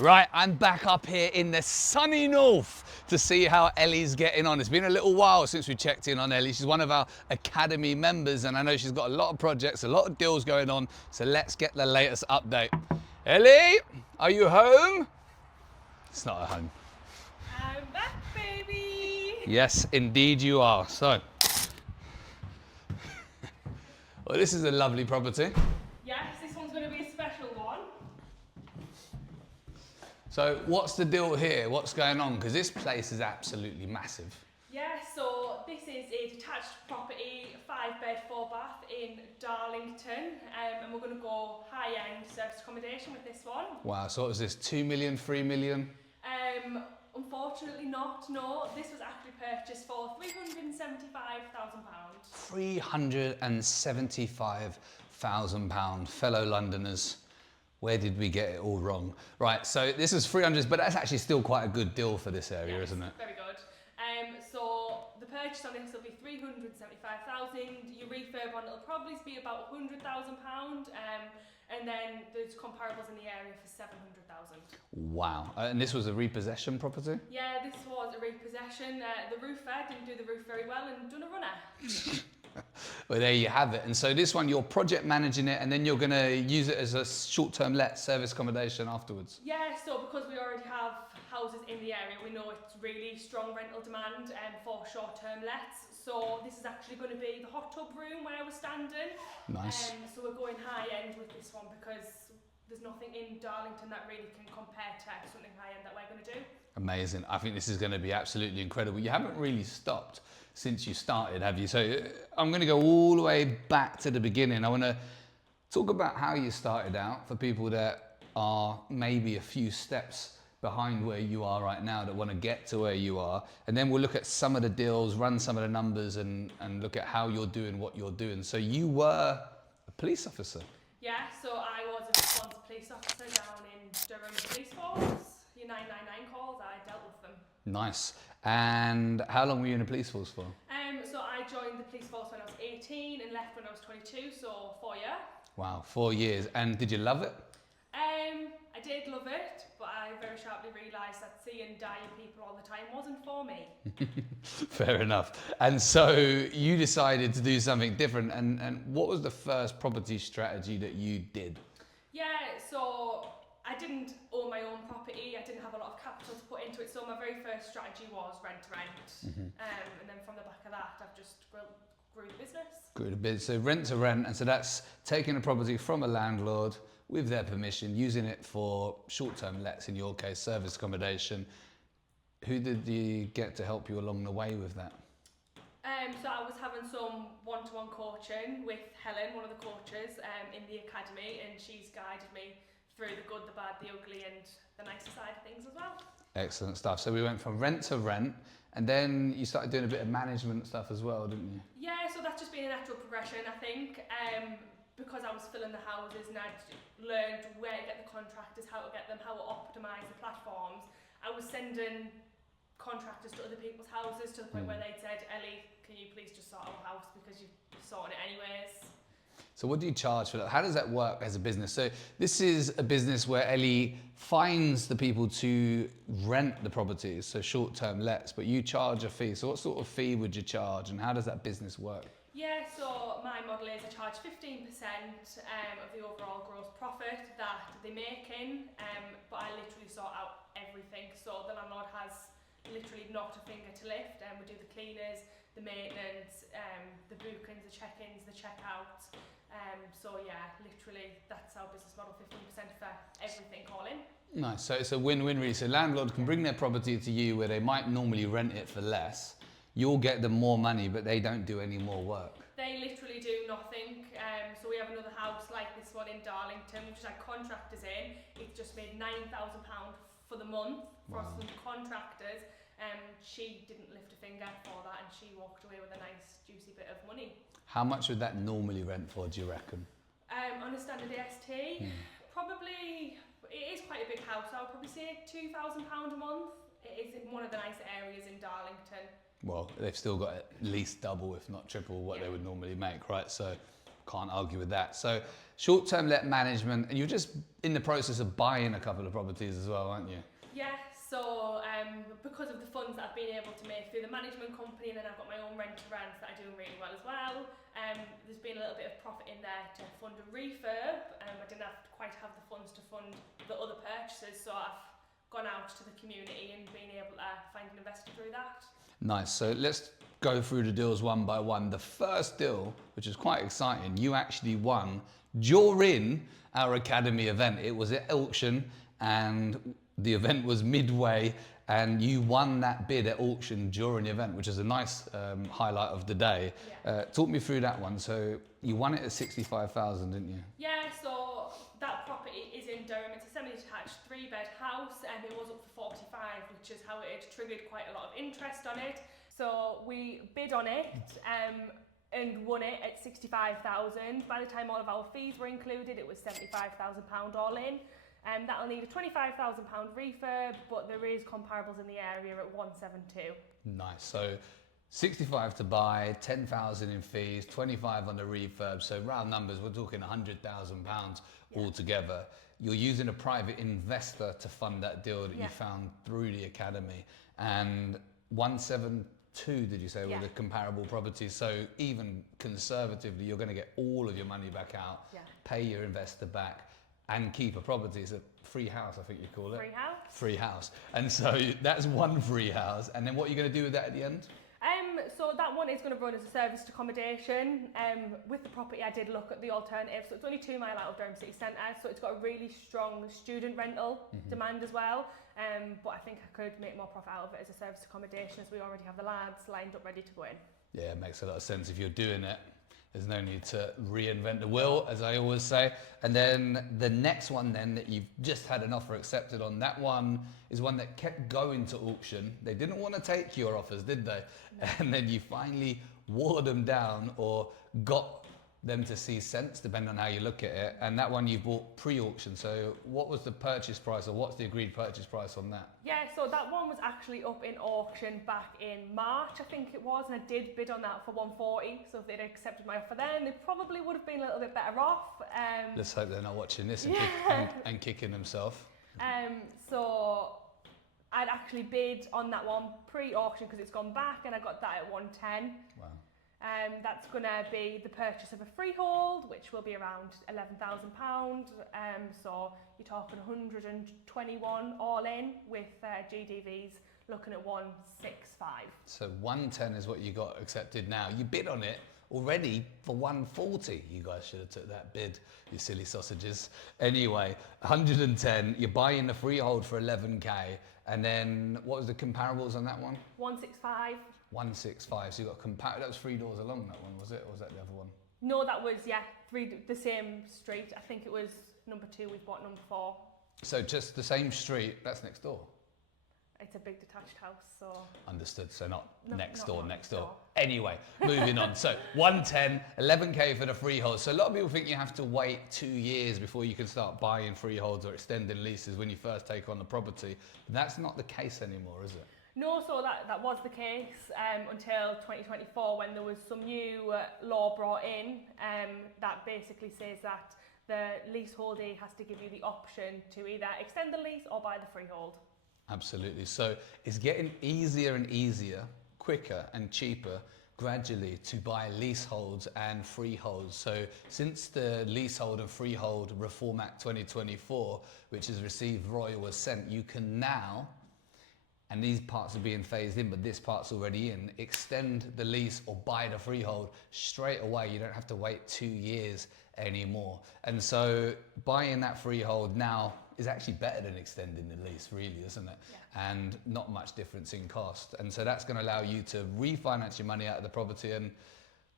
Right, I'm back up here in the sunny north to see how Ellie's getting on. It's been a little while since we checked in on Ellie. She's one of our Academy members and I know she's got a lot of projects, a lot of deals going on. So let's get the latest update. Ellie, are you home? It's not at home. I'm back, baby! Yes, indeed you are. So, well, this is a lovely property. Yes, this one's going to be a special one. So what's the deal here? What's going on? Because this place is absolutely massive. Yeah, so this is a detached property, 5-bed, 4-bath in Darlington, and we're going to go high-end service accommodation with this one. Wow, so what was this, 2 million, 3 million? Unfortunately not, no. This was actually purchased for £375,000. £375,000, fellow Londoners. Where did we get it all wrong? Right, so this is 300, but that's actually still quite a good deal for this area, Yes, isn't it? Very good. So the purchase on this will be 375,000. Your refurb on it will probably be about £100,000, and then there's comparables in the area for 700,000. Wow, and this was a repossession property? Yeah, this was a repossession. The roofer didn't do the roof very well and done a runner. Well, there you have it. And so this one, you're project managing it, and then you're going to use it as a short-term let service accommodation afterwards. Yeah, so because we already have houses in the area, we know it's really strong rental demand for short-term lets. So this is actually going to be the hot tub room where we're standing. Nice. So we're going high-end with this one because there's nothing in Darlington that really can compare to something high-end that we're going to do. Amazing. I think this is going to be absolutely incredible. You haven't really stopped since you started, have you? So I'm going to go all the way back to the beginning. I want to talk about how you started out for people that are maybe a few steps behind where you are right now that want to get to where you are. And then we'll look at some of the deals, run some of the numbers and look at how you're doing what you're doing. So you were a police officer. Yeah, so I was a response police officer down in Durham Police Force. Your 999 calls, I dealt with them. Nice. And how long were you in the police force for? So I joined the police force when I was 18 and left when I was 22, so 4 years. Wow, 4 years. And did you love it? I did love it, but I very sharply realised that seeing dying people all the time wasn't for me. Fair enough. And so you decided to do something different. And what was the first property strategy that you did? Yeah, so I didn't own my own property. I didn't have a lot of capital to put into it. So my very first strategy was rent to rent. And then from the back of that, I've just grew the business. Grew the business. So rent to rent. And so that's taking a property from a landlord with their permission, using it for short-term lets, in your case, service accommodation. Who did you get to help you along the way with that? So I was having some one-to-one coaching with Helen, one of the coaches in the academy, and she's guided me through the good, the bad, the ugly, and the nicer side of things as well. Excellent stuff. So we went from rent to rent, and then you started doing a bit of management stuff as well, didn't you? Yeah, so that's just been a natural progression, I think. Because I was filling the houses and I'd learned where to get the contractors, how to get them, how to optimise the platforms, I was sending contractors to other people's houses to the point where they'd said, Ellie, can you please just sort our house because you're sorting it anyways. So what do you charge for that? How does that work as a business? So this is a business where Ellie finds the people to rent the properties, so short-term lets, but you charge a fee. So what sort of fee would you charge and how does that business work? Yeah, so my model is I charge 15% of the overall gross profit that they make in, but I literally sort out everything. So the landlord has literally not a finger to lift, and we do the cleaners, the maintenance, the bookings, the check-ins, the check-outs. So yeah, literally that's our business model, 15% for everything all in. Nice, so it's a win-win really. So landlord can bring their property to you where they might normally rent it for less. You'll get them more money, but they don't do any more work. They literally do nothing. So we have another house like this one in Darlington, which had contractors in. It just made £9,000 for the month for some contractors. She didn't lift a finger for that, and she walked away with a nice, juicy bit of money. How much would that normally rent for, do you reckon? On a standard AST, probably, it is quite a big house. I would probably say £2,000 a month. It is in one of the nicer areas in Darlington. Well, they've still got at least double, if not triple, what they would normally make, right? So Can't argue with that. So short-term let management, and you're just in the process of buying a couple of properties as well, aren't you? Yeah, so because of the funds that I've been able to make through the management company, and then I've got my own rent-to-rents that are doing really well as well, there's been a little bit of profit in there to fund a refurb. I didn't quite have the funds to fund the other purchases, so I've gone out to the community and been able to find an investor through that. Nice. So let's go through the deals one by one. The first deal, which is quite exciting, you actually won during our Academy event. It was at auction and the event was midway, and you won that bid at auction during the event, which is a nice highlight of the day. Yeah. Talk me through that one. So you won it at 65,000, didn't you? Yeah, so that property is in Durham. It's a semi-detached 3-bed house, and it was up for 45, which is how it had triggered quite a lot of interest on it. So we bid on it and won it at 65,000. By the time all of our fees were included, it was £75,000 all in. That'll need a £25,000 refurb, but there is comparables in the area at 172. Nice. So 65 to buy, 10,000 in fees, 25 on the refurb. So round numbers, we're talking £100,000 altogether. You're using a private investor to fund that deal that you found through the academy, and 172, did you say, were the comparable properties? So even conservatively, you're going to get all of your money back out, pay your investor back, and keep a property. It's a free house, I think you call it. Free house. Free house. And so that's one free house. And then what are you going to do with that at the end? So that one is going to run as a serviced accommodation. With the property, I did look at the alternative. So it's only 2 miles out of Durham city centre. So it's got a really strong student rental demand as well. But I think I could make more profit out of it as a serviced accommodation, as we already have the lads lined up ready to go in. Yeah, it makes a lot of sense. If you're doing it, there's no need to reinvent the wheel, as I always say. And then the next one then that you've just had an offer accepted on, that one is one that kept going to auction. They didn't want to take your offers, did they? No. And then you finally wore them down or got them to see sense, depending on how you look at it. And that one you bought pre-auction. So what was the purchase price, or what's the agreed purchase price on that? Yeah, so that one was actually up in auction back in March, I think it was, and I did bid on that for 140. So if they'd accepted my offer then, they probably would have been a little bit better off. Let's hope they're not watching this and kicking themselves. So I'd actually bid on that one pre-auction because it's gone back, and I got that at 110. Wow. That's going to be the purchase of a freehold, which will be around £11,000. So you're talking 121 all in, with GDVs looking at 165. So 110 is what you got accepted now. You bid on it already for 140. You guys should have took that bid, you silly sausages. Anyway, 110, you're buying the freehold for 11k, and then what was the comparables on that one? 165. 165. So you got that was 3 doors along, that one, was it? Or was that the other one? No, that was, the same street. I think it was number 2, we've bought number 4. So just the same street, that's next door? It's a big detached house, so... Understood, so not next door. Next Anyway, moving on. So 110, 11k for the freehold. So a lot of people think you have to wait 2 years before you can start buying freeholds or extending leases when you first take on the property. But that's not the case anymore, is it? No, so that was the case until 2024, when there was some new law brought in that basically says that the leaseholdee has to give you the option to either extend the lease or buy the freehold. Absolutely. So it's getting easier and easier, quicker and cheaper gradually to buy leaseholds and freeholds. So since the Leasehold and Freehold Reform Act 2024, which has received royal assent, you can now, and these parts are being phased in, but this part's already in, extend the lease or buy the freehold straight away. You don't have to wait 2 years anymore. And so buying that freehold now is actually better than extending the lease, really, isn't it? Yeah. And not much difference in cost. And so that's going to allow you to refinance your money out of the property. And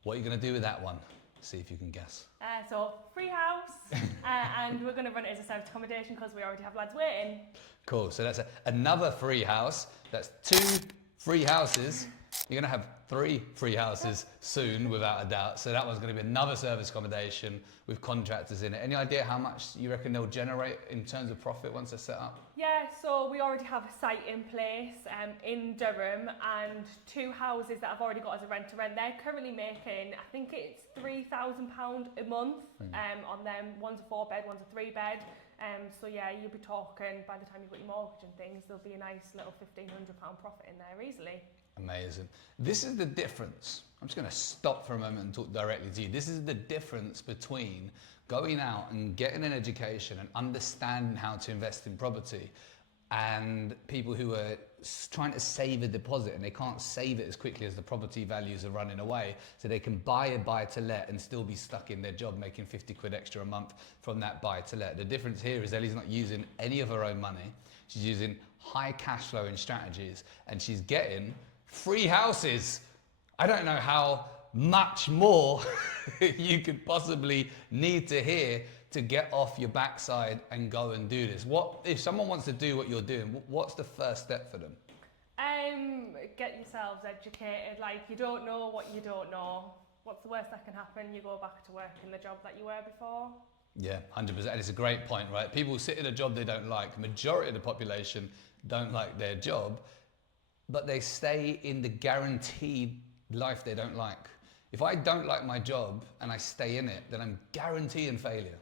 what are you going to do with that one? See if you can guess. So free house, and we're going to run it as a serviced accommodation because we already have lads waiting. Cool. So that's another free house. That's 2 free houses You're going to have 3 free houses soon, without a doubt. So that one's going to be another service accommodation with contractors in it. Any idea how much you reckon they'll generate in terms of profit once they're set up? Yeah, so we already have a site in place in Durham, and 2 houses that I've already got as a rent to rent. They're currently making, I think it's £3,000 a month on them. One's a 4-bed, one's a 3-bed. So yeah, you'll be talking, by the time you've got your mortgage and things, there'll be a nice little £1,500 profit in there easily. Amazing. This is the difference. I'm just going to stop for a moment and talk directly to you. This is the difference between going out and getting an education and understanding how to invest in property and people who are trying to save a deposit and they can't save it as quickly as the property values are running away, so they can buy a buy to let and still be stuck in their job making 50 quid extra a month from that buy to let. The difference here is Ellie's not using any of her own money. She's using high cash flowing strategies and she's getting free houses. I don't know how much more you could possibly need to hear to get off your backside and go and do this. What if someone wants to do what you're doing? What's the first step for them? Get yourselves educated. Like, you don't know what you don't know. What's the worst that can happen? You go back to work in the job that you were before. Yeah, 100%. And it's a great point, right? People sit in a job they don't like. Majority of the population don't like their job, but they stay in the guaranteed life they don't like. If I don't like my job and I stay in it, then I'm guaranteeing failure.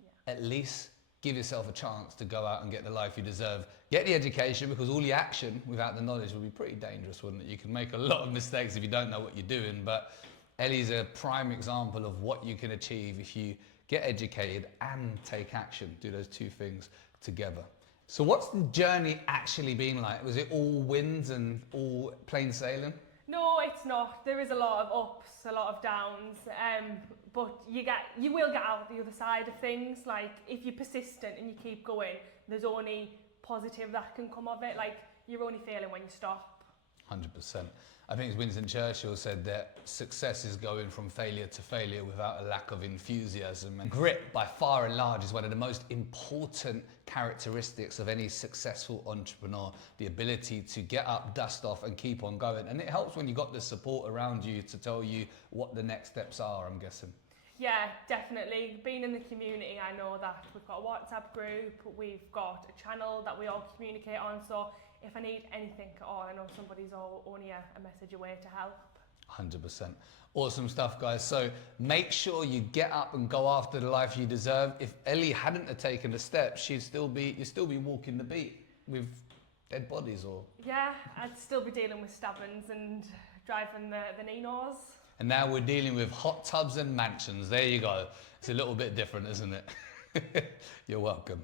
Yeah. At least give yourself a chance to go out and get the life you deserve. Get the education, because all the action without the knowledge would be pretty dangerous, wouldn't it? You can make a lot of mistakes if you don't know what you're doing, but Ellie's a prime example of what you can achieve if you get educated and take action. Do those 2 things together. So what's the journey actually been like? Was it all wins and all plain sailing? No, it's not. There is a lot of ups, a lot of downs, but you will get out the other side of things. Like, if you're persistent and you keep going, there's only positive that can come of it. Like, you're only failing when you stop. 100%. I think it's Winston Churchill said that success is going from failure to failure without a lack of enthusiasm. And grit, by far and large, is one of the most important characteristics of any successful entrepreneur. The ability to get up, dust off, and keep on going. And it helps when you've got the support around you to tell you what the next steps are, I'm guessing. Yeah, definitely. Being in the community, I know that we've got a WhatsApp group, we've got a channel that we all communicate on, so if I need anything at all, I know somebody's only a message away to help. 100%. Awesome stuff, guys. So make sure you get up and go after the life you deserve. If Ellie hadn't have taken the steps, you'd still be walking the beat with dead bodies, or... Yeah, I'd still be dealing with stabbings and driving the Ninos. And now we're dealing with hot tubs and mansions. There you go. It's a little bit different, isn't it? You're welcome.